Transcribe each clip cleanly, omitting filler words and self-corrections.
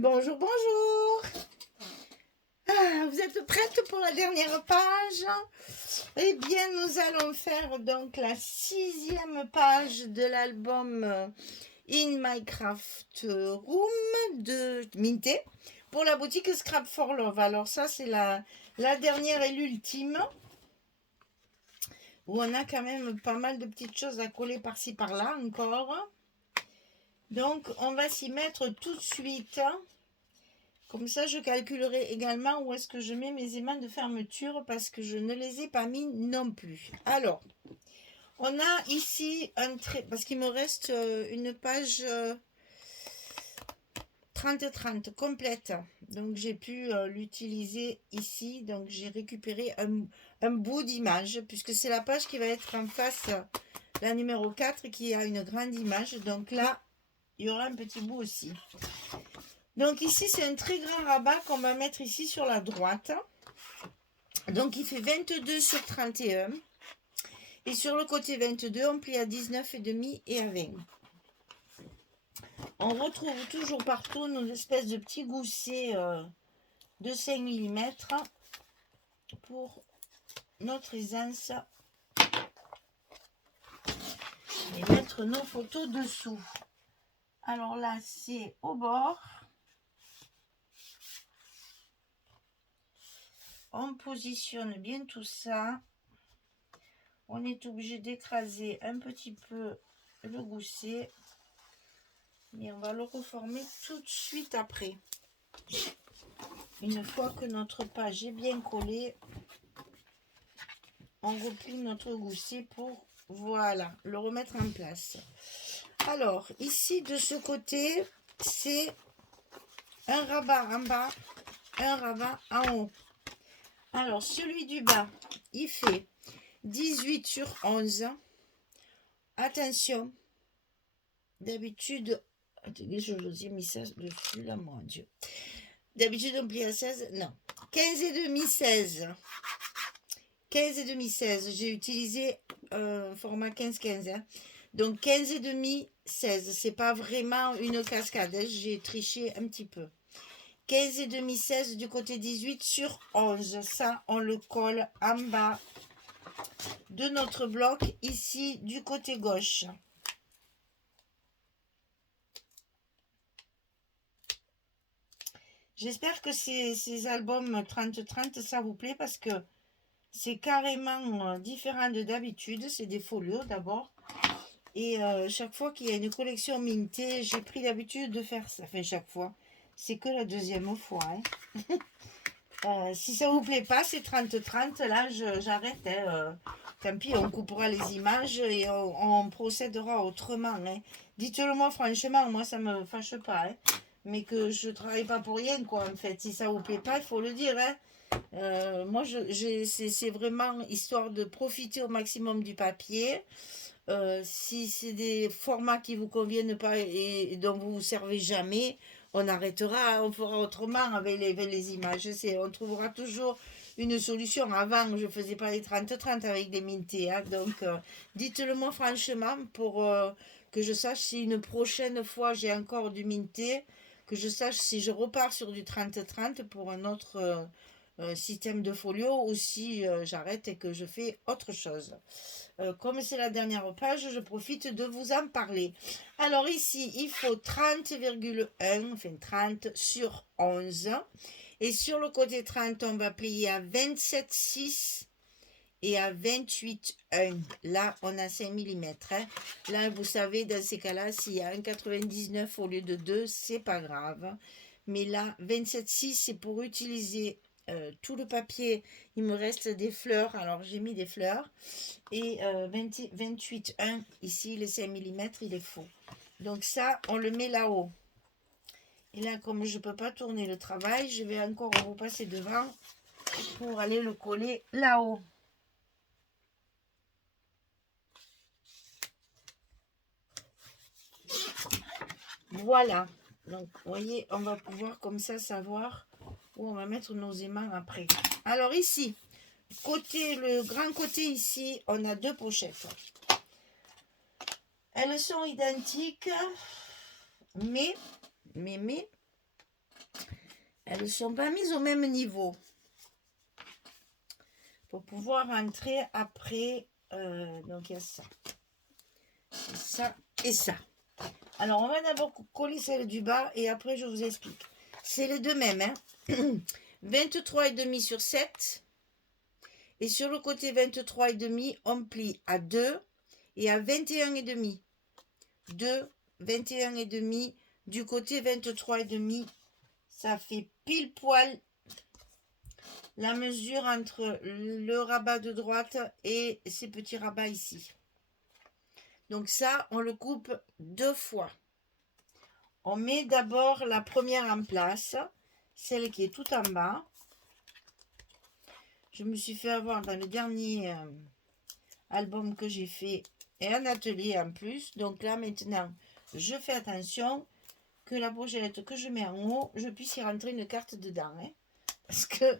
Bonjour, bonjour. Vous êtes prête pour la dernière page? Eh bien, nous allons faire donc la 6e page de l'album In Minecraft Room de Minté pour la boutique Scrap for Love. Alors ça, c'est la dernière et l'ultime, où on a quand même pas mal de petites choses à coller par-ci par-là encore. Donc, on va s'y mettre tout de suite. Comme ça, je calculerai également où est-ce que je mets mes aimants de fermeture parce que je ne les ai pas mis non plus. Alors, on a ici un trait, parce qu'il me reste une page 30-30 complète. Donc, j'ai pu l'utiliser ici. Donc, j'ai récupéré un bout d'image puisque c'est la page qui va être en face, la numéro 4, qui a une grande image. Donc là, il y aura un petit bout aussi. Donc ici, c'est un très grand rabat qu'on va mettre ici sur la droite. Donc il fait 22 sur 31. Et sur le côté 22, on plie à 19,5 et à 20. On retrouve toujours partout nos espèces de petits goussets de 5 mm pour notre aisance. Et mettre nos photos dessous. Alors là, c'est au bord. On positionne bien tout ça. On est obligé d'écraser un petit peu le gousset. Et on va le reformer tout de suite après. Une fois que notre page est bien collée, on replie notre gousset pour, voilà, le remettre en place. Alors, ici, de ce côté, c'est un rabat en bas, un rabat en haut. Alors, celui du bas, il fait 18 sur 11. Attention, d'habitude, je vous ai mis ça dessus là, mon Dieu. D'habitude, on plie à 16, non. 15 et demi, 16. 15 et demi, 16. J'ai utilisé format 15-15. Hein. Donc, 15 et demi, 16. C'est pas vraiment une cascade. Hein. J'ai triché un petit peu. 15 et demi, 16 du côté 18 sur 11. Ça, on le colle en bas de notre bloc, ici, du côté gauche. J'espère que ces albums 30-30, ça vous plaît parce que c'est carrément différent de d'habitude. C'est des folios d'abord. Et chaque fois qu'il y a une collection mintée, j'ai pris l'habitude de faire ça. Enfin, chaque fois. C'est que la deuxième fois. Hein. Si ça vous plaît pas, c'est 30-30. Là, j'arrête. Hein. Tant pis, on coupera les images et on procédera autrement. Hein. Dites-le moi franchement, moi ça me fâche pas. Hein. Mais que je travaille pas pour rien, quoi, en fait. Si ça vous plaît pas, il faut le dire. Hein. Moi, c'est vraiment histoire de profiter au maximum du papier. Si c'est des formats qui vous conviennent pas et dont vous vous servez jamais, on arrêtera, on fera autrement avec les images. On trouvera toujours une solution. Avant, je faisais pas les 30-30 avec des mintés. Hein, donc, dites-le moi franchement pour que je sache si une prochaine fois j'ai encore du minté, que je sache si je repars sur du 30-30 pour un autre système de folio ou si j'arrête et que je fais autre chose. Comme c'est la dernière page, je profite de vous en parler. Alors ici, il faut 30,1, enfin 30 sur 11. Et sur le côté 30, on va plier à 27,6 et à 28,1. Là, on a 5 mm. Hein. Là, vous savez, dans ces cas-là, s'il y a un 99 au lieu de 2, c'est pas grave. Mais là, 27,6, c'est pour utiliser tout le papier. Il me reste des fleurs. Alors, j'ai mis des fleurs. Et 28,1, ici, les 5 mm, il est faux. Donc ça, on le met là-haut. Et là, comme je ne peux pas tourner le travail, je vais encore vous passer devant pour aller le coller là-haut. Voilà. Donc, vous voyez, on va pouvoir comme ça savoir où on va mettre nos aimants après. Alors ici, le grand côté ici, on a 2 pochettes. Elles sont identiques, mais, elles ne sont pas mises au même niveau. Pour pouvoir rentrer après, donc il y a ça. Ça et ça. Alors, on va d'abord coller celle du bas et après, je vous explique. C'est les deux mêmes. Hein. 23,5 sur 7. Et sur le côté 23,5, on plie à 2 et à 21,5. 2, 21,5 du côté 23,5. Ça fait pile poil la mesure entre le rabat de droite et ces petits rabats ici. Donc ça, on le coupe 2 fois. On met d'abord la première en place, celle qui est tout en bas. Je me suis fait avoir dans le dernier album que j'ai fait et un atelier en plus. Donc là maintenant, je fais attention que la pochette que je mets en haut, je puisse y rentrer une carte dedans. Hein, parce que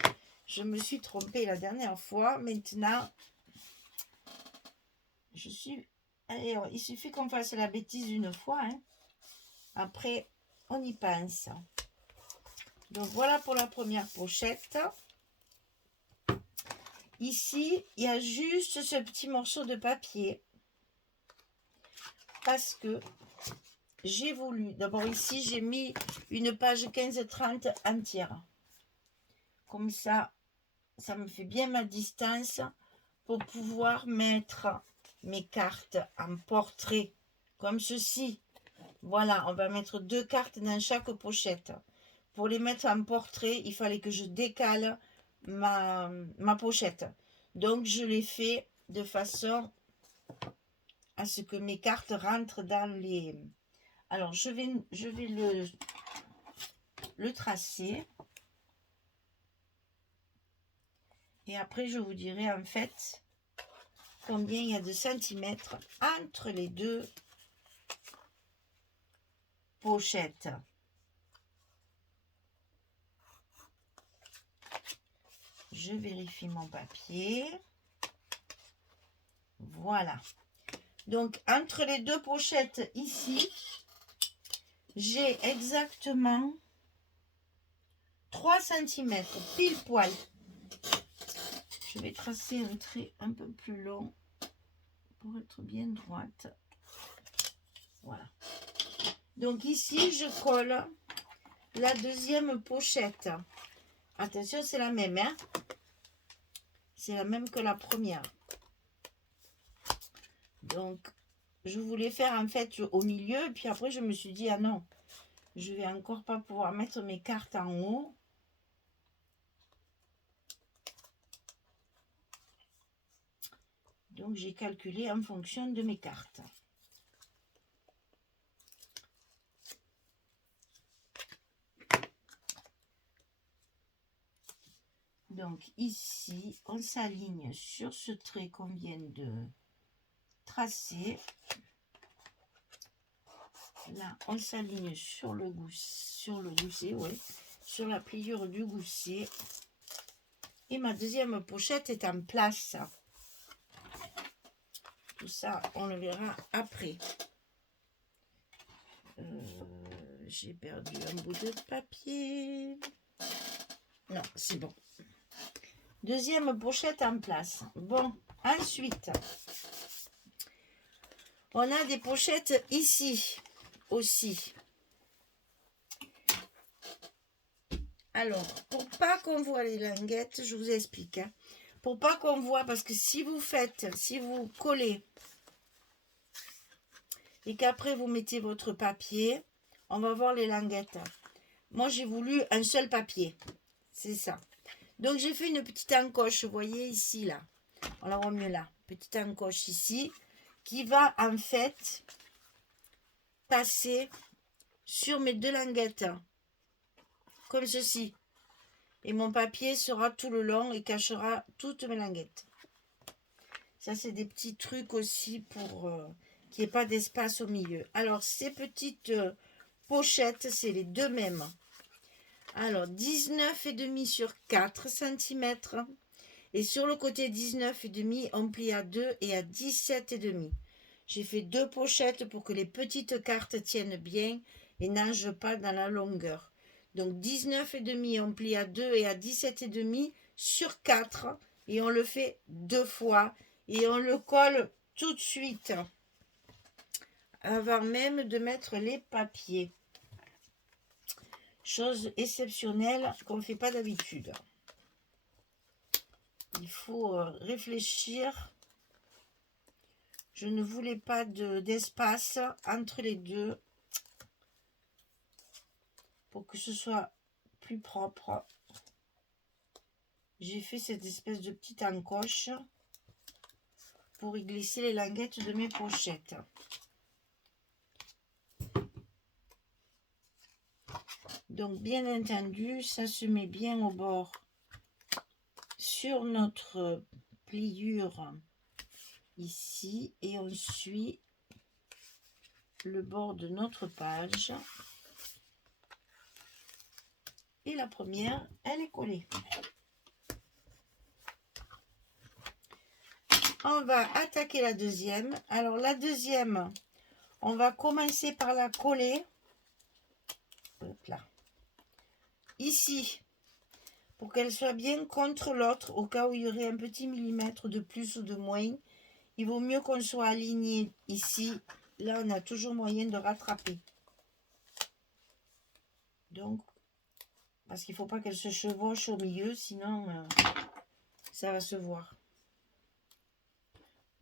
je me suis trompée la dernière fois. Maintenant, je suis... Allez, il suffit qu'on fasse la bêtise une fois. Hein. Après, on y pense. Donc, voilà pour la première pochette. Ici, il y a juste ce petit morceau de papier. Parce que j'ai voulu... D'abord, ici, j'ai mis une page 15-30 entière. Comme ça, ça me fait bien ma distance pour pouvoir mettre mes cartes en portrait. Comme ceci. Voilà, on va mettre 2 cartes dans chaque pochette. Pour les mettre en portrait, il fallait que je décale ma pochette. Donc, je l'ai fait de façon à ce que mes cartes rentrent dans les... Alors, je vais le tracer. Et après, je vous dirai en fait combien il y a de centimètres entre les deux pochettes. Je vérifie mon papier. Voilà. Donc, entre les deux pochettes ici, j'ai exactement 3 cm, pile poil. Je vais tracer un trait un peu plus long pour être bien droite. Voilà. Donc ici, je colle la deuxième pochette. Attention, c'est la même, hein? C'est la même que la première. Donc, je voulais faire en fait au milieu. Et puis après, je me suis dit, ah non, je vais encore pas pouvoir mettre mes cartes en haut. Donc, j'ai calculé en fonction de mes cartes. Donc, ici, on s'aligne sur ce trait qu'on vient de tracer. Là, on s'aligne sur le gousset, ouais, sur la pliure du gousset. Et ma deuxième pochette est en place. Tout ça, on le verra après. J'ai perdu un bout de papier. Non, c'est bon. Deuxième pochette en place. Bon, ensuite, on a des pochettes ici aussi. Alors, pour pas qu'on voit les languettes, je vous explique. Hein. Pour pas qu'on voit, parce que si vous collez et qu'après vous mettez votre papier, on va voir les languettes. Moi, j'ai voulu un seul papier. C'est ça. Donc, j'ai fait une petite encoche, vous voyez ici, là. On la voit mieux là. Petite encoche ici, qui va en fait passer sur mes deux languettes. Comme ceci. Et mon papier sera tout le long et cachera toutes mes languettes. Ça, c'est des petits trucs aussi pour qu'il n'y ait pas d'espace au milieu. Alors, ces petites pochettes, c'est les deux mêmes. Alors, 19,5 sur 4 cm. Et sur le côté 19,5, on plie à 2 et à 17,5. J'ai fait 2 pochettes pour que les petites cartes tiennent bien et nagent pas dans la longueur. Donc 19,5, on plie à 2 et à 17,5 sur 4. Et on le fait 2 fois. Et on le colle tout de suite. Avant même de mettre les papiers. Chose exceptionnelle qu'on ne fait pas d'habitude. Il faut réfléchir. Je ne voulais pas d'espace entre les deux pour que ce soit plus propre. J'ai fait cette espèce de petite encoche pour y glisser les languettes de mes pochettes. Donc bien entendu, ça se met bien au bord sur notre pliure ici et on suit le bord de notre page. Et la première, elle est collée. On va attaquer la deuxième. Alors la deuxième, on va commencer par la coller. Hop là. Ici, pour qu'elle soit bien contre l'autre, au cas où il y aurait un petit millimètre de plus ou de moins, il vaut mieux qu'on soit aligné ici. Là, on a toujours moyen de rattraper. Donc, parce qu'il ne faut pas qu'elle se chevauche au milieu, sinon ça va se voir.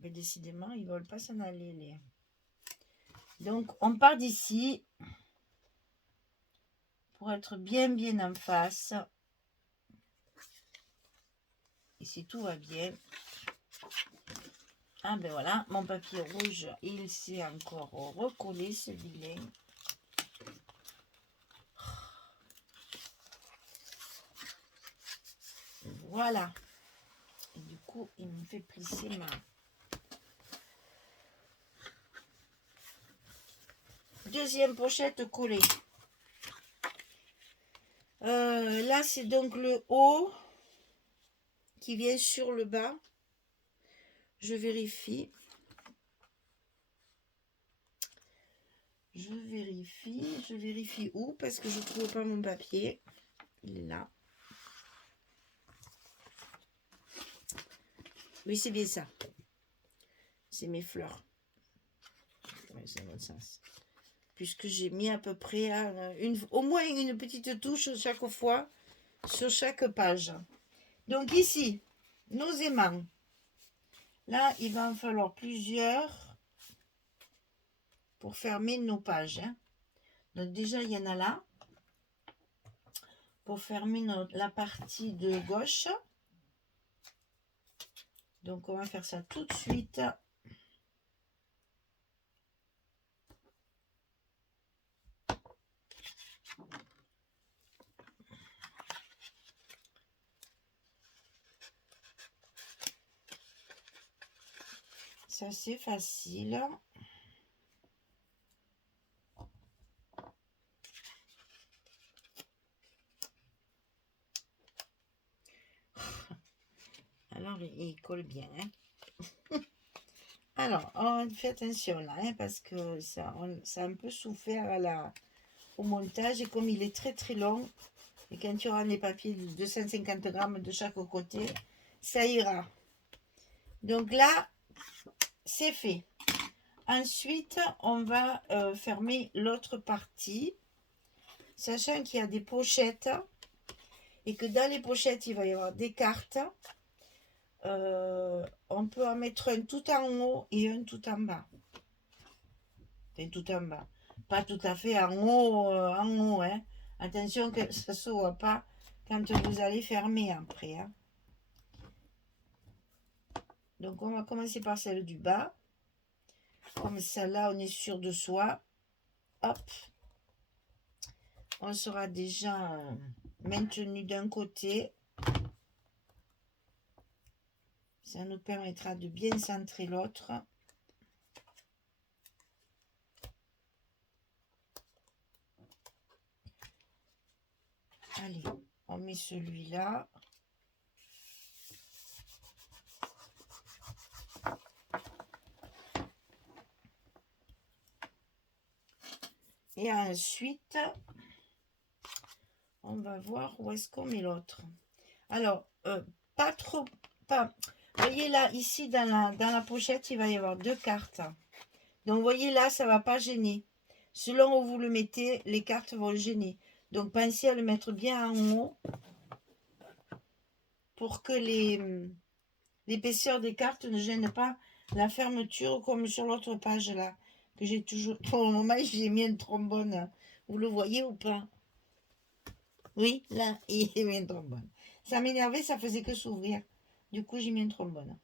Mais décidément, ils ne veulent pas s'en aller. Donc, on part d'ici pour être bien en face. Et si tout va bien, ah ben voilà, mon papier rouge, il s'est encore recollé, ce vilain. Voilà. Et du coup, il me fait plisser ma... Deuxième pochette collée. Là, c'est donc le haut qui vient sur le bas. Je vérifie. Je vérifie où parce que je ne trouve pas mon papier. Il est là. Oui, c'est bien ça. C'est mes fleurs. Oui, c'est dans le sens. Puisque j'ai mis à peu près au moins une petite touche chaque fois sur chaque page. Donc ici, nos aimants. Là, il va en falloir plusieurs pour fermer nos pages. Donc déjà, il y en a là. Pour fermer la partie de gauche. Donc, on va faire ça tout de suite. Ça, c'est facile. Alors, il colle bien. Hein. Alors, on fait attention là, hein, parce que ça a un peu souffert au montage. Et comme il est très long, et quand tu auras des papiers de 250 grammes de chaque côté, ça ira. Donc là, c'est fait. Ensuite, on va fermer l'autre partie, sachant qu'il y a des pochettes et que dans les pochettes, il va y avoir des cartes. On peut en mettre un tout en haut et un tout en bas. Enfin, tout en bas. Pas tout à fait en haut, hein. Attention que ça ne se voit pas quand vous allez fermer après. Hein. Donc, on va commencer par celle du bas. Comme ça, là, on est sûr de soi. Hop. On sera déjà maintenu d'un côté. Ça nous permettra de bien centrer l'autre. Allez, on met celui-là. Et ensuite, On va voir où est-ce qu'on met l'autre. Alors, pas trop... Pas, vous voyez là, ici, dans la pochette, il va y avoir 2 cartes. Donc, vous voyez là, ça ne va pas gêner. Selon où vous le mettez, les cartes vont gêner. Donc, pensez à le mettre bien en haut pour que l'épaisseur des cartes ne gêne pas la fermeture, comme sur l'autre page là, que j'ai toujours... Pour le moment, j'ai mis une trombone. Vous le voyez ou pas? Oui, là, il y a mis une trombone. Ça m'énervait, ça faisait que s'ouvrir. Du coup, j'ai mis une trombone.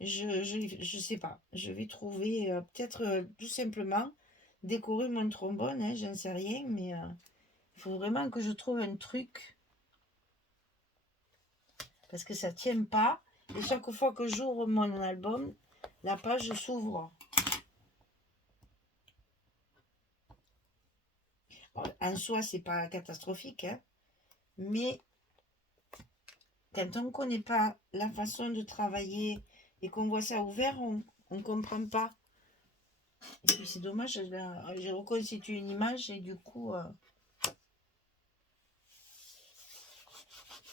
Je sais pas. Je vais trouver peut-être tout simplement décorer mon trombone. Hein, j'en sais rien, mais il faut vraiment que je trouve un truc parce que ça tient pas. Et chaque fois que j'ouvre mon album, la page s'ouvre. En soi, c'est pas catastrophique, hein, mais quand on ne connaît pas la façon de travailler et qu'on voit ça ouvert, on ne comprend pas. Et puis c'est dommage, j'ai reconstitué une image et du coup...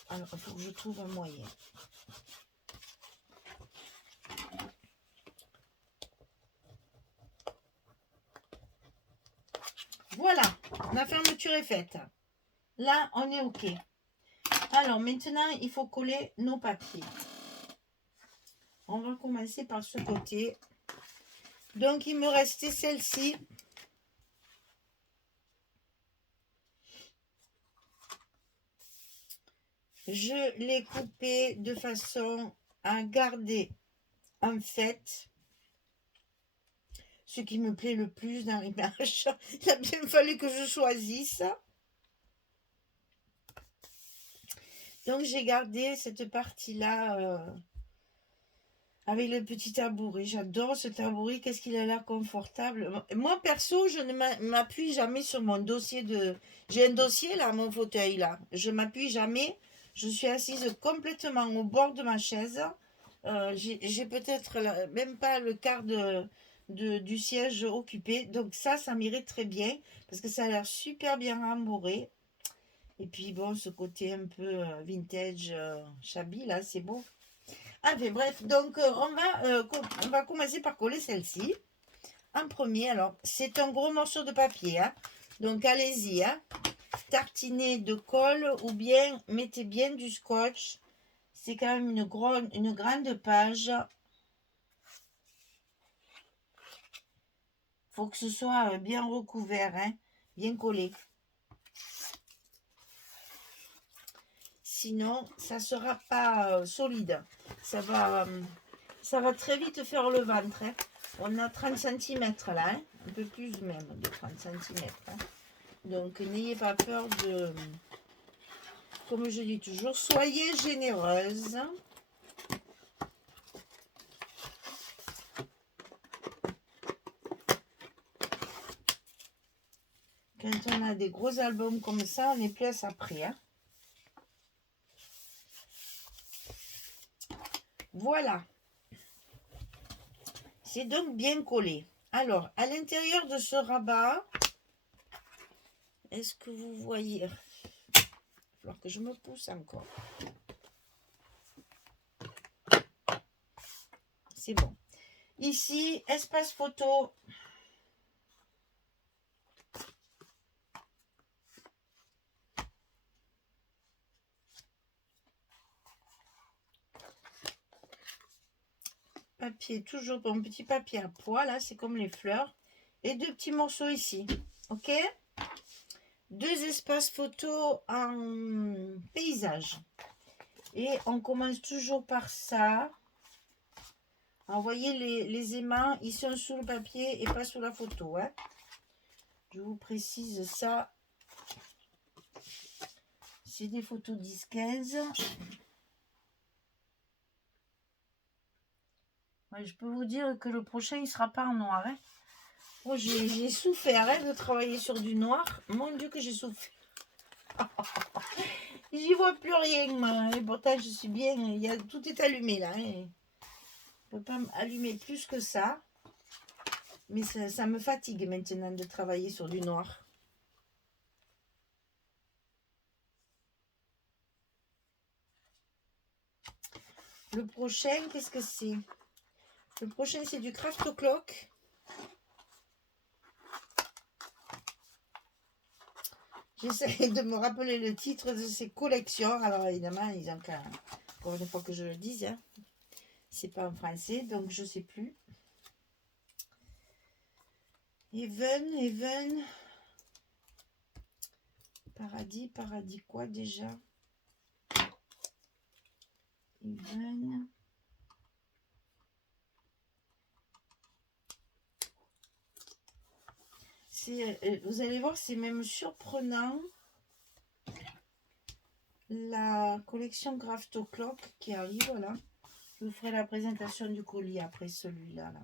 alors, il faut que je trouve un moyen. Voilà, la fermeture est faite. Là, on est OK. Alors, maintenant, il faut coller nos papiers. On va commencer par ce côté. Donc, il me restait celle-ci. Je l'ai coupée de façon à garder en fait ce qui me plaît le plus dans l'image. Il a bien fallu que je choisisse. Donc, j'ai gardé cette partie-là avec le petit tabouret. J'adore ce tabouret. Qu'est-ce qu'il a l'air confortable. Moi, perso, je ne m'appuie jamais sur mon dossier de... J'ai un dossier là, mon fauteuil là. Je m'appuie jamais. Je suis assise complètement au bord de ma chaise. J'ai peut-être même pas le quart du siège occupé. Donc ça m'irait très bien. Parce que ça a l'air super bien rembourré. Et puis bon, ce côté un peu vintage, shabby là, c'est beau. Enfin bref, donc on va commencer par coller celle-ci. En premier, alors c'est un gros morceau de papier, hein, donc allez-y, hein, tartinez de colle ou bien mettez bien du scotch. C'est quand même une grande page. Faut que ce soit bien recouvert, hein, bien collé. Sinon, ça ne sera pas solide. Ça va très vite faire le ventre. Hein. On a 30 cm là, hein, un peu plus même de 30 cm. Hein. Donc, n'ayez pas peur de... Comme je dis toujours, soyez généreuse. Quand on a des gros albums comme ça, on n'est plus à ça près. Hein. Voilà. C'est donc bien collé. Alors, à l'intérieur de ce rabat, est-ce que vous voyez? Il va falloir que je me pousse encore. C'est bon. Ici, espace photo. Papier, toujours bon petit papier à pois, là, c'est comme les fleurs. Et 2 petits morceaux ici. OK? 2 espaces photo en paysage. Et on commence toujours par ça. Alors, vous voyez, les aimants, ils sont sous le papier et pas sous la photo. Hein. Je vous précise ça. C'est des photos 10-15. Ouais, je peux vous dire que le prochain, il ne sera pas en noir. Hein. Oh, j'ai souffert de travailler sur du noir. Mon Dieu que j'ai souffert. J'y vois plus rien, moi. Et pourtant, je suis bien. Tout est allumé, là. Hein. Je ne peux pas allumer plus que ça. Mais ça me fatigue maintenant de travailler sur du noir. Le prochain, qu'est-ce que c'est? Le prochain, c'est du Craft Clock. J'essaie de me rappeler le titre de ces collections. Alors, évidemment, ils ont qu'à... Encore une fois que je le dise, hein. C'est pas en français, donc je sais plus. Even. Paradis quoi déjà? Even. Vous allez voir, c'est même surprenant. La collection Craft Clock qui arrive là. Je vous ferai la présentation du colis après celui-là. Là.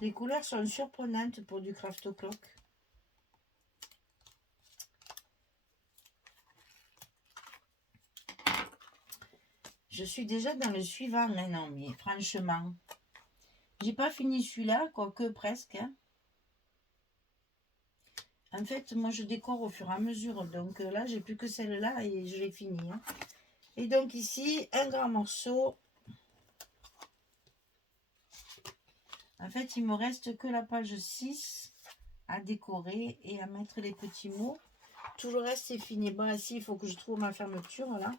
Les couleurs sont surprenantes pour du Craft Clock. Je suis déjà dans le suivant maintenant, mais franchement, j'ai pas fini celui-là, quoique presque. Hein. En fait, moi je décore au fur et à mesure, donc là j'ai plus que celle-là et je l'ai fini. Hein. Et donc ici, un grand morceau. En fait, il me reste que la page 6 à décorer et à mettre les petits mots. Tout le reste c'est fini. Bon, ici il faut que je trouve ma fermeture là.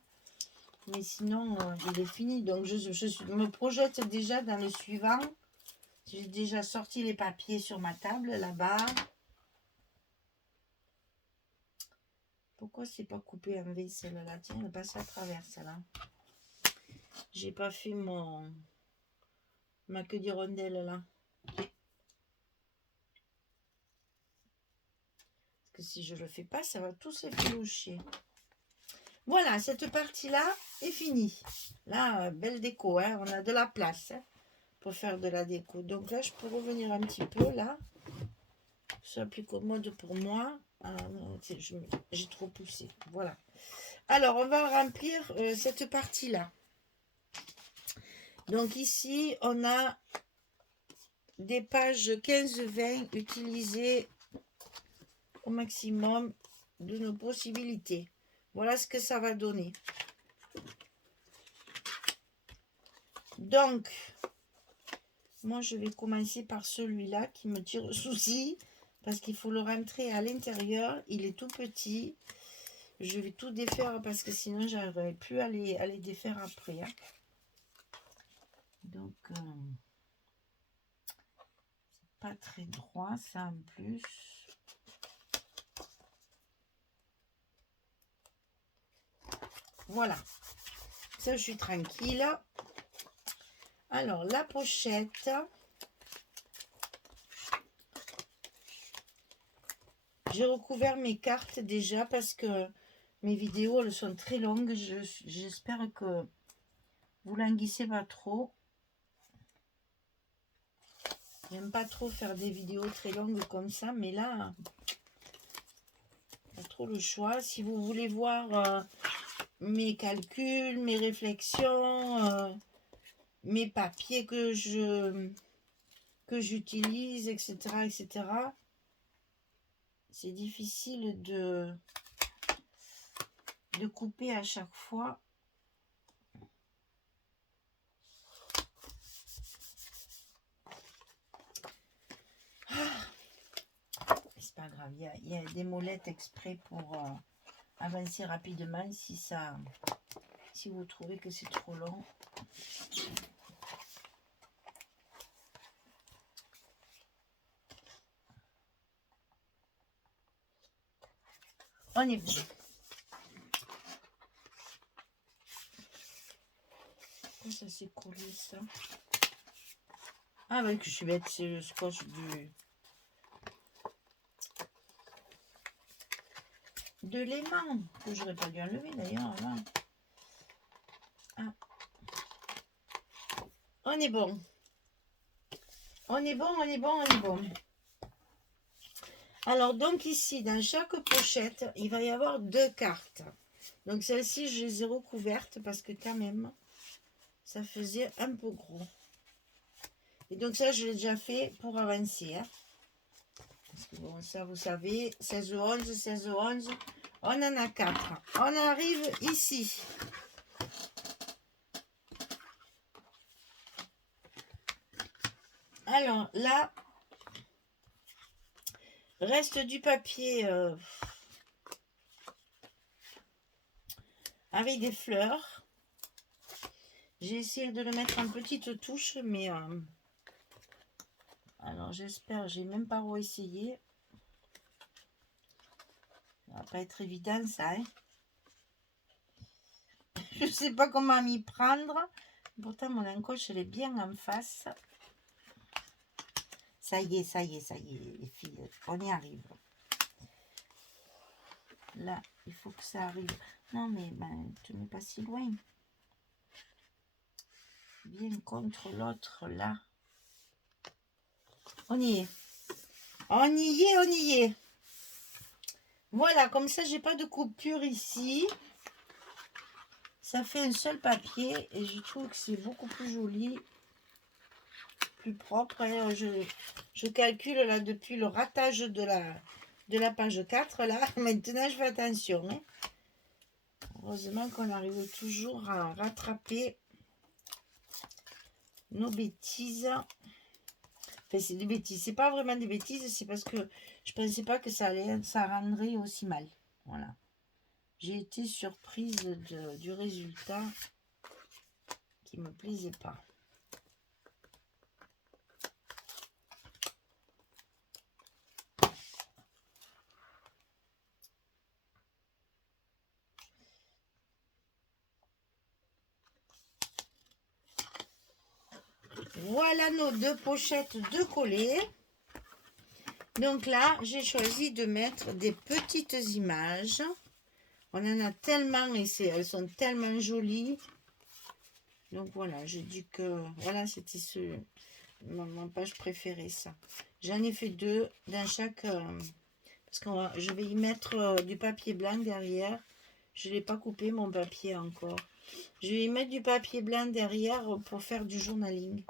Mais sinon, il est fini. Donc, je me projette déjà dans le suivant. J'ai déjà sorti les papiers sur ma table, là-bas. Pourquoi c'est pas coupé en V, celle-là? Tiens, elle passe à travers, celle-là. J'ai pas fait ma queue d'hirondelle, là. Parce que si je le fais pas, ça va tout s'effiloucher. Voilà, cette partie-là est finie. Là, belle déco, hein. On a de la place hein, pour faire de la déco. Donc là, je peux revenir un petit peu, là. Soit plus commode pour moi. Ah, j'ai trop poussé. Voilà. Alors, on va remplir cette partie-là. Donc ici, on a des pages 15-20 utilisées au maximum de nos possibilités. Voilà ce que ça va donner. Donc, moi, je vais commencer par celui-là qui me tire souci parce qu'il faut le rentrer à l'intérieur. Il est tout petit. Je vais tout défaire parce que sinon, j'arriverai plus à les défaire après. Hein. Donc, c'est pas très droit, ça en plus. Voilà. Ça, je suis tranquille. Alors, la pochette. J'ai recouvert mes cartes déjà parce que mes vidéos, elles sont très longues. J'espère que vous languissez pas trop. J'aime pas trop faire des vidéos très longues comme ça, mais là, pas trop le choix. Si vous voulez voir mes calculs, mes réflexions, mes papiers que j'utilise, etc., etc., c'est difficile de couper à chaque fois. C'est pas grave, il y a des molettes exprès pour avancer rapidement si vous trouvez que c'est trop long. On est bon. Pourquoi ça s'est collé ça? Ah oui, que je suis bête, c'est le scotch de l'aimant que j'aurais pas dû enlever d'ailleurs. Ah. On est bon. On est bon. Alors donc ici, dans chaque pochette, il va y avoir 2 cartes. Donc celle-ci, je les ai recouvertes parce que quand même, ça faisait un peu gros. Et donc ça, je l'ai déjà fait pour avancer. Hein. Parce que bon, ça, vous savez, 16-11, on en a 4. On arrive ici. Alors là, reste du papier avec des fleurs. J'ai essayé de le mettre en petite touche, mais alors j'espère, j'ai même pas essayé. Ça va pas être évident ça, hein. Je sais pas comment m'y prendre. Pourtant mon encoche elle est bien en face. Ça y est, ça y est, ça y est, les filles, on y arrive. Là, il faut que ça arrive. Non mais ben, tu n'es pas si loin. Bien contre l'autre là. On y est. On y est, on y est. Voilà, comme ça, j'ai pas de coupure ici. Ça fait un seul papier et je trouve que c'est beaucoup plus joli, plus propre. Et je calcule là depuis le ratage de la page 4 là. Maintenant, je fais attention. Hein. Heureusement qu'on arrive toujours à rattraper nos bêtises. Enfin, c'est des bêtises. C'est pas vraiment des bêtises, c'est parce que je pensais pas que ça rendrait aussi mal. Voilà. J'ai été surprise du résultat qui me plaisait pas. Voilà nos deux pochettes de coller. Donc là, j'ai choisi de mettre des petites images. On en a tellement et elles sont tellement jolies. Donc voilà, je dis que voilà, c'était ma page préférée, ça. J'en ai fait deux dans chaque... parce que je vais y mettre du papier blanc derrière. Je ne l'ai pas coupé mon papier encore. Je vais y mettre du papier blanc derrière pour faire du journaling.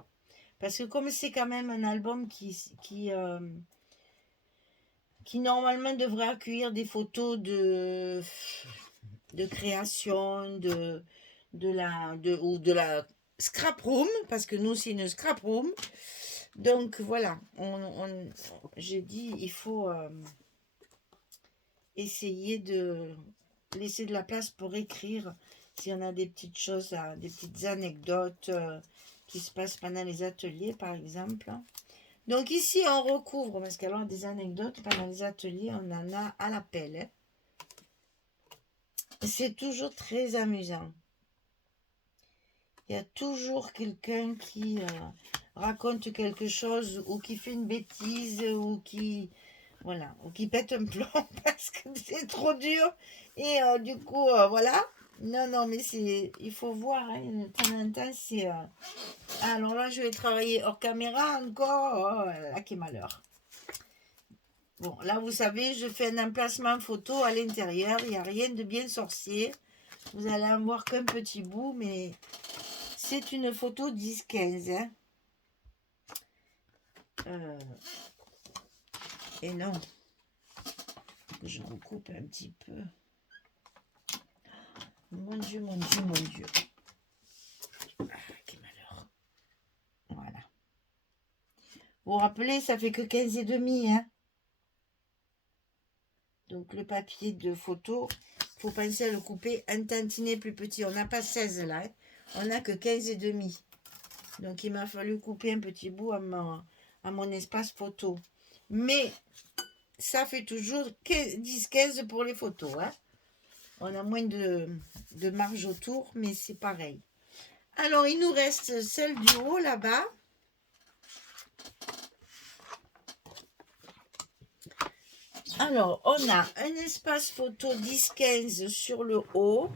Parce que comme c'est quand même un album qui normalement devrait accueillir des photos de création, ou de la scrap room, parce que nous c'est une scrap room. Donc voilà, j'ai dit il faut essayer de laisser de la place pour écrire si on a des petites choses, des petites anecdotes qui se passent pendant les ateliers par exemple. Donc ici on recouvre, parce qu'alors des anecdotes pendant les ateliers on en a à l'appel. Hein. C'est toujours très amusant. Il y a toujours quelqu'un qui raconte quelque chose ou qui fait une bêtise ou qui... Voilà, ou qui pète un plomb parce que c'est trop dur. Et du coup, voilà. Non, mais il faut voir, hein, de temps en temps, c'est... alors là, je vais travailler hors caméra encore. Oh là, quel malheur. Bon, là, vous savez, je fais un emplacement photo à l'intérieur. Il n'y a rien de bien sorcier. Vous allez en voir qu'un petit bout, mais c'est une photo 10-15. Hein. Et non, je recoupe un petit peu. Mon Dieu, mon Dieu, mon Dieu. Ah, quel malheur. Voilà. Vous vous rappelez, ça fait que 15 et demi. Hein. Donc le papier de photo, il faut penser à le couper un tantinet plus petit. On n'a pas 16 là. Hein. On n'a que 15 et demi. Donc il m'a fallu couper un petit bout à mon espace photo. Mais ça fait toujours 10-15 pour les photos. Hein. On a moins de marge autour, mais c'est pareil. Alors, il nous reste celle du haut, là-bas. Alors, on a un espace photo 10-15 sur le haut.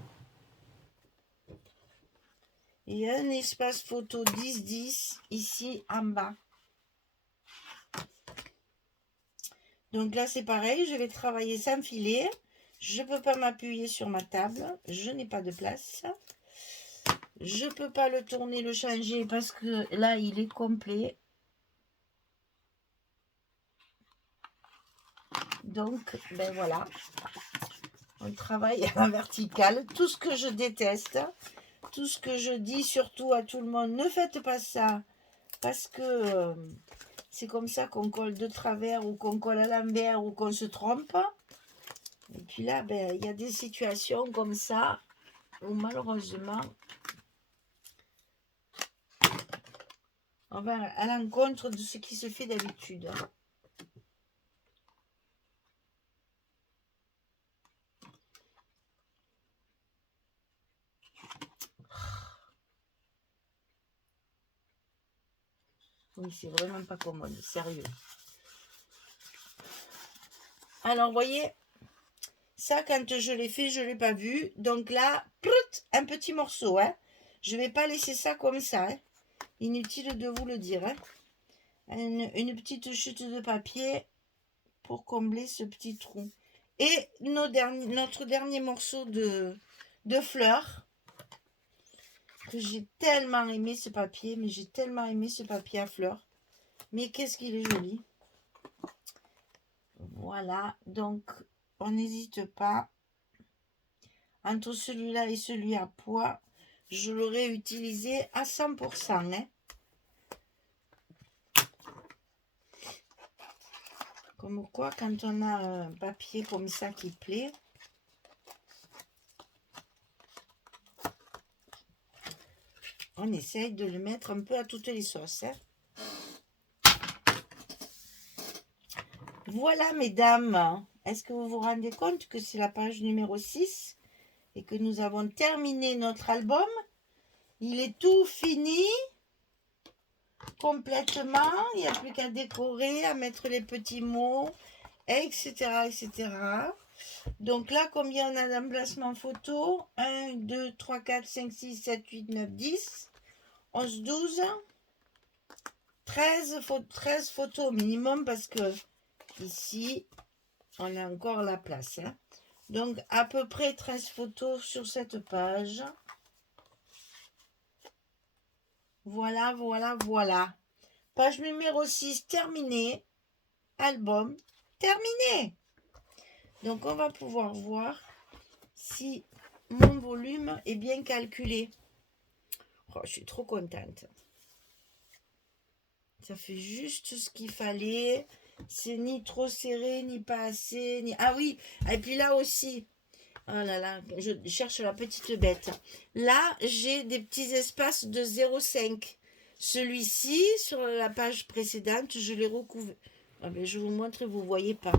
Et un espace photo 10-10 ici en bas. Donc là, c'est pareil. Je vais travailler sans filet. Je ne peux pas m'appuyer sur ma table. Je n'ai pas de place. Je ne peux pas le tourner, le changer parce que là, il est complet. Donc, ben voilà. On travaille à la verticale. Tout ce que je déteste, tout ce que je dis surtout à tout le monde, ne faites pas ça parce que C'est comme ça qu'on colle de travers ou qu'on colle à l'envers ou qu'on se trompe. Et puis là, ben, il y a des situations comme ça où malheureusement, on va à l'encontre de ce qui se fait d'habitude. Oui, c'est vraiment pas commode, sérieux. Alors, vous voyez, ça, quand je l'ai fait, je ne l'ai pas vu. Donc là, un petit morceau. Hein. Je ne vais pas laisser ça comme ça. Hein. Inutile de vous le dire. Hein. Une petite chute de papier pour combler ce petit trou. Et notre dernier morceau de fleurs. Que j'ai tellement aimé ce papier. Mais j'ai tellement aimé ce papier à fleurs. Mais qu'est-ce qu'il est joli. Voilà. Donc, on n'hésite pas. Entre celui-là et celui à pois, je l'aurais utilisé à 100%. Hein. Comme quoi, quand on a un papier comme ça qui plaît, on essaye de le mettre un peu à toutes les sauces. Hein. Voilà, mesdames. Est-ce que vous vous rendez compte que c'est la page numéro 6 et que nous avons terminé notre album? Il est tout fini. Complètement. Il n'y a plus qu'à décorer, à mettre les petits mots, etc., etc. Donc là, combien on a d'emplacements photo? 1, 2, 3, 4, 5, 6, 7, 8, 9, 10, 11, 12, 13 photos au minimum parce que ici, on a encore la place. Hein. Donc, à peu près 13 photos sur cette page. Voilà, voilà, voilà. Page numéro 6 terminée. Album terminé. Donc, on va pouvoir voir si mon volume est bien calculé. Oh, je suis trop contente. Ça fait juste ce qu'il fallait. C'est ni trop serré, ni pas assez. Ni... Ah oui, et puis là aussi. Oh là là, je cherche la petite bête. Là, j'ai des petits espaces de 0,5. Celui-ci, sur la page précédente, je l'ai recouvert. Ah ben, je vous montre, vous ne voyez pas.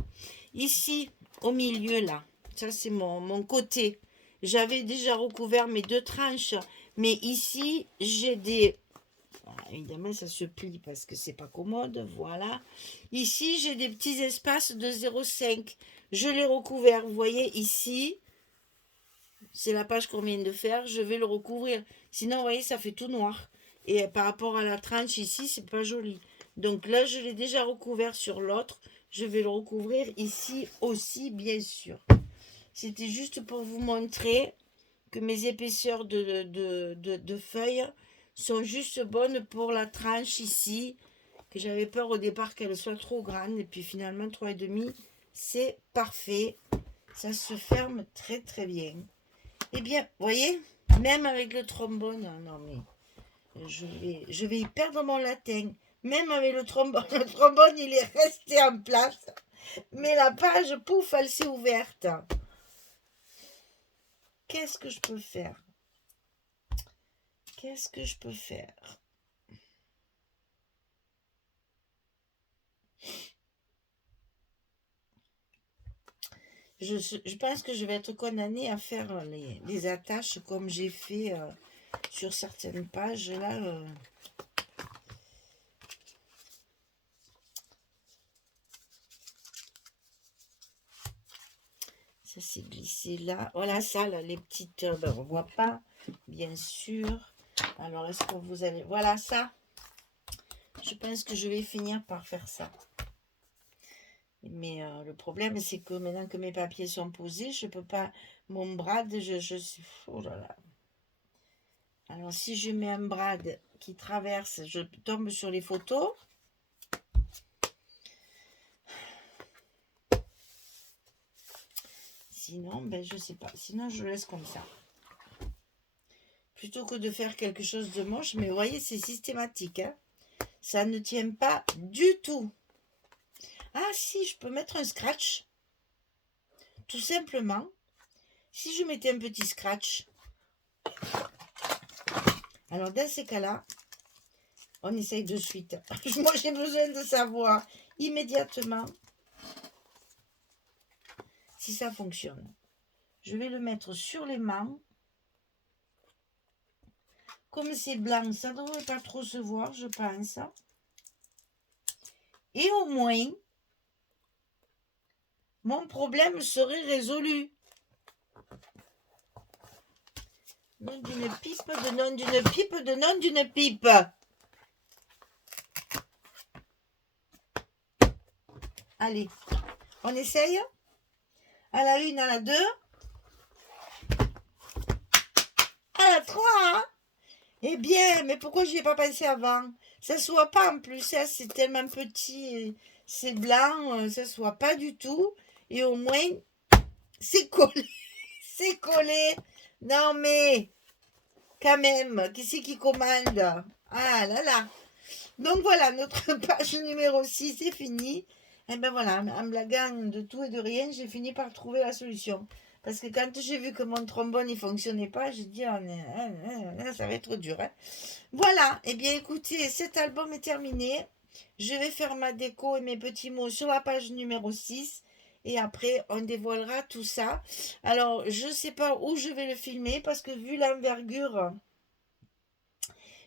Ici, au milieu, là. Ça, c'est mon côté. J'avais déjà recouvert mes 2 tranches. Mais ici, j'ai des... Voilà, évidemment, ça se plie parce que c'est pas commode. Voilà. Ici, j'ai des petits espaces de 0,5. Je l'ai recouvert. Vous voyez, ici, c'est la page qu'on vient de faire. Je vais le recouvrir. Sinon, vous voyez, ça fait tout noir. Et par rapport à la tranche ici, c'est pas joli. Donc là, je l'ai déjà recouvert sur l'autre. Je vais le recouvrir ici aussi, bien sûr. C'était juste pour vous montrer que mes épaisseurs de feuilles sont juste bonnes pour la tranche ici, que j'avais peur au départ qu'elle soit trop grande, et puis finalement 3,5, c'est parfait. Ça se ferme très très bien. Eh bien, vous voyez, même avec le trombone, non mais je vais y perdre mon latin. Même avec le trombone, il est resté en place. Mais la page, pouf, elle s'est ouverte. Qu'est-ce que je peux faire? Qu'est-ce que je peux faire? Je pense que je vais être condamnée à faire les attaches comme j'ai fait sur certaines pages. Là, ça s'est glissé là. Voilà ça, là, les petites... ben, on ne voit pas, bien sûr. Alors, est-ce que vous allez... Voilà ça. Je pense que je vais finir par faire ça. Mais le problème, c'est que maintenant que mes papiers sont posés, je ne peux pas... Mon brad, je suis... Oh là là. Alors, si je mets un brad qui traverse, je tombe sur les photos. Sinon, ben, je sais pas. Sinon, je laisse comme ça. Plutôt que de faire quelque chose de moche. Mais vous voyez, c'est systématique. Hein. Ça ne tient pas du tout. Ah si, je peux mettre un scratch. Tout simplement. Si je mettais un petit scratch. Alors dans ces cas-là, on essaye de suite. Moi j'ai besoin de savoir immédiatement si ça fonctionne. Je vais le mettre sur les mains. Comme c'est blanc, ça ne devrait pas trop se voir, je pense. Et au moins, mon problème serait résolu. Non d'une pipe, de non d'une pipe, de non d'une pipe. Allez, on essaye. À la une, à la deux. À la trois. Hein. Eh bien, mais pourquoi j'y ai pas pensé avant? Ça se voit pas en plus, ça c'est tellement petit, c'est blanc, ça se voit pas du tout. Et au moins, c'est collé. C'est collé. Non mais, quand même, qui c'est qui commande? Ah là là. Donc voilà, notre page numéro 6 est finie. Et ben voilà, en blaguant de tout et de rien, j'ai fini par trouver la solution. Parce que quand j'ai vu que mon trombone ne fonctionnait pas, j'ai dit, ça va être dur. Hein. Voilà, et bien écoutez, cet album est terminé. Je vais faire ma déco et mes petits mots sur la page numéro 6. Et après, on dévoilera tout ça. Alors, je ne sais pas où je vais le filmer parce que vu l'envergure,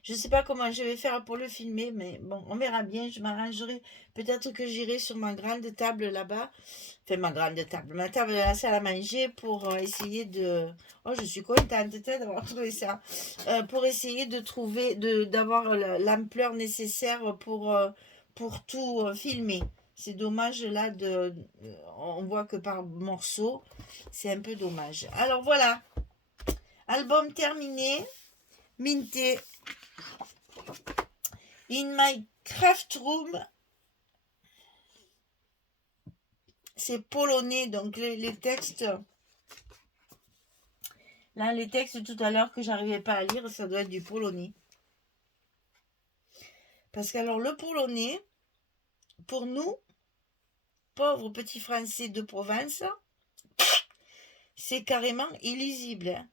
je ne sais pas comment je vais faire pour le filmer, mais bon, on verra bien. Je m'arrangerai. Peut-être que j'irai sur ma grande table là-bas. Enfin, ma grande table. Ma table de la salle à manger pour essayer de... Oh, je suis contente d'avoir trouvé ça. Pour essayer de trouver, d'avoir l'ampleur nécessaire pour tout filmer. C'est dommage là, on voit que par morceaux. C'est un peu dommage. Alors voilà. Album terminé. Minté. In my craft room, c'est polonais, donc les textes, là les textes tout à l'heure que j'arrivais pas à lire, ça doit être du polonais. Parce que alors le polonais, pour nous, pauvres petits français de province, c'est carrément illisible. Hein.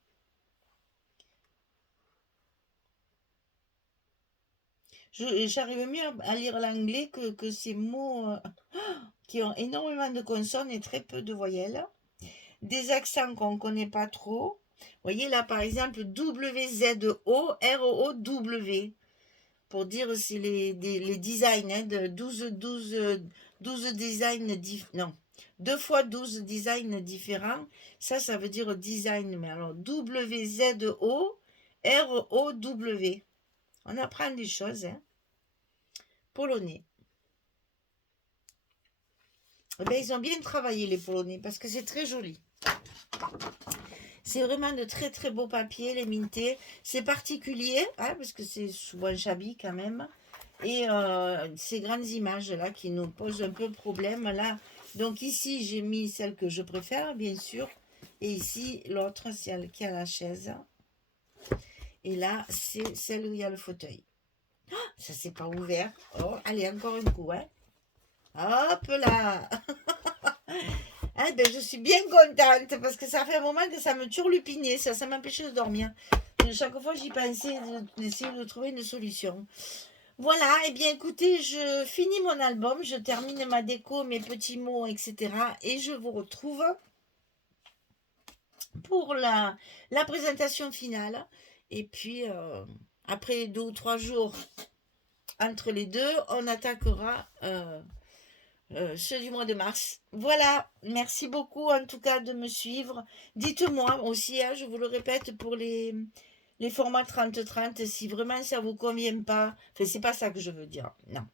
J'arrive mieux à lire l'anglais que ces mots qui ont énormément de consonnes et très peu de voyelles. Des accents qu'on ne connaît pas trop. Vous voyez là par exemple WZO-ROW. Pour dire c'est les designs hein, de 12 designs non 2 fois 12 designs différents, ça veut dire design, mais alors WZO-ROW, on apprend des choses hein. Polonais, eh bien, ils ont bien travaillé les polonais parce que c'est très joli. C'est vraiment de très très beaux papiers, les mintés. C'est particulier, hein, parce que c'est souvent chabi quand même. Et ces grandes images là qui nous posent un peu problème là. Donc ici j'ai mis celle que je préfère bien sûr. Et ici l'autre celle qui a la chaise. Et là c'est celle où il y a le fauteuil. Oh, ça s'est pas ouvert. Oh, allez encore un coup. Hein. Hop là. Ah, ben, je suis bien contente parce que ça fait un moment que ça me turlupinait, ça m'empêchait de dormir. Et chaque fois j'y pensais d'essayer de trouver une solution. Voilà, et bien écoutez, je finis mon album, je termine ma déco, mes petits mots, etc. Et je vous retrouve pour la présentation finale. Et puis, après 2 ou 3 jours entre les deux, on attaquera ceux du mois de mars. Voilà, merci beaucoup en tout cas de me suivre. Dites-moi aussi, hein, je vous le répète, pour les formats 30-30, si vraiment ça vous convient pas, enfin c'est pas ça que je veux dire, non,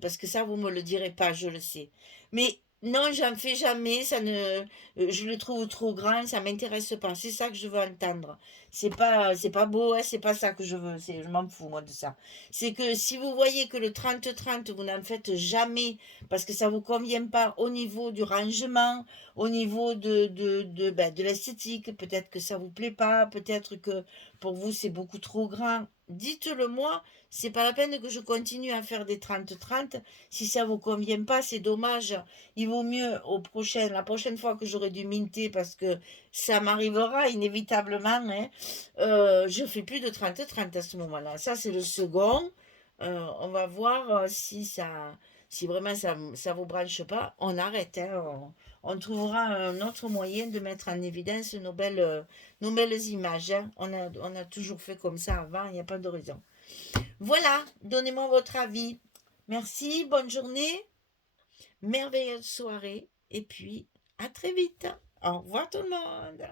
parce que ça vous me le direz pas, je le sais, mais non, j'en fais jamais, ça ne, je le trouve trop grand, ça m'intéresse pas, c'est ça que je veux entendre, c'est pas beau, hein, c'est pas ça que je veux, je m'en fous moi de ça, c'est que si vous voyez que le 30-30 vous n'en faites jamais, parce que ça vous convient pas au niveau du rangement, au niveau de l'esthétique, peut-être que ça vous plaît pas, peut-être que pour vous c'est beaucoup trop grand, dites-le moi. C'est pas la peine que je continue à faire des 30-30. Si ça vous convient pas, c'est dommage. Il vaut mieux la prochaine fois que j'aurai dû minter, parce que ça m'arrivera inévitablement, hein, je fais plus de 30-30 à ce moment-là. Ça, c'est le second. On va voir si vraiment ça vous branche pas, on arrête, hein. On trouvera un autre moyen de mettre en évidence nos belles images, hein. On a toujours fait comme ça avant, il n'y a pas de raison. Voilà, donnez-moi votre avis. Merci, bonne journée, merveilleuse soirée, et puis à très vite. Au revoir tout le monde.